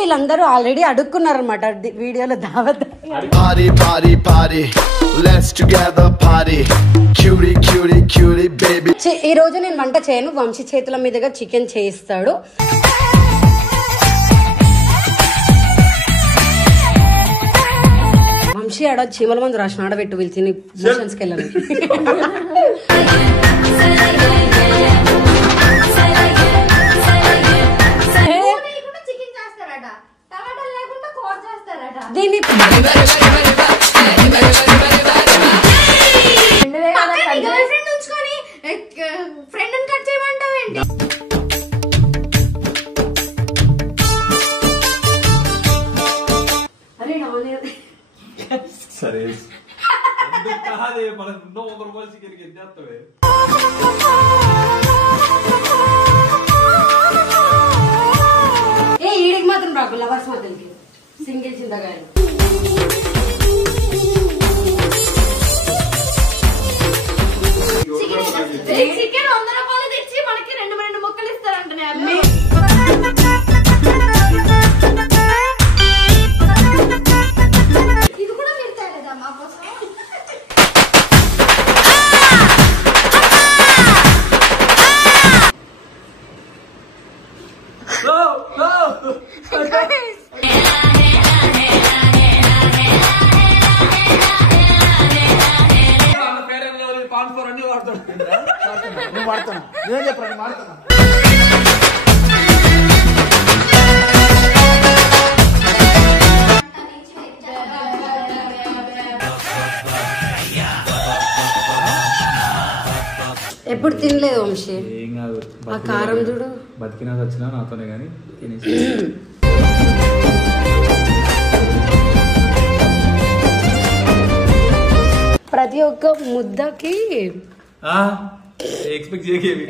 వీళ్ళందరూ ఆల్రెడీ అడుక్కున్నారనమాట వీడియోలో దావత్. ఈ రోజు నేను వంట చేయను, వంశీ చేతుల మీదుగా చికెన్ చేయిస్తాడు. వంశీ ఆడ చీమల మందు రాసిన ఆడబెట్టు వీళ్ళు తిని మోషన్స్కి వెళ్ళాలి. దీన్ని సరే మన 100 రూపాయలు చికెన్కి ఎంత చేస్తావే? ఈడికి మాత్రం రాకు లవర్స్ మధ్యకి సింగిల్ చింతగాయలు. చికెన్ 100 రూపాయలు తెచ్చి మనకి 2 ముక్కలు ఇస్తారంటే ఇది కూడా పెడతారు కదా మా కోసం. ఎప్పుడు తినలేదు వంశీ. ఏం కాదు, ఆ కారం చూడు. బతికినా వచ్చినా నాతోనే కానీ తినేసి. ప్రతి ఒక్క ముద్దకి ఎక్స్పెక్ట్ చేయకేవి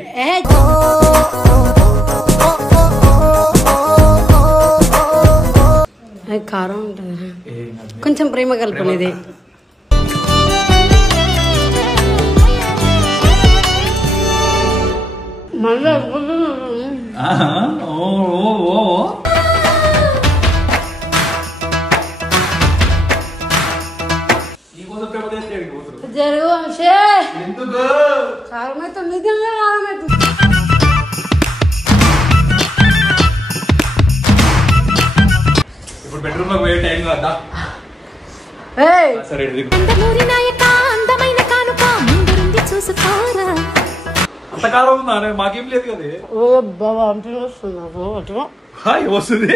కారం ఉంటుంది, కొంచెం ప్రేమ కలుపునేది. మళ్ళీ జరుగు వంశీ. కారం అయితే నిజంగా కారం అవుతుంది. ఇప్పుడు బెడ్రూమ్ లో పోయే టైం కదా. సరే అంత కారం ఉందా? మాకేం లేదు కదా. బాబా అంటే వస్తుంది వస్తుంది.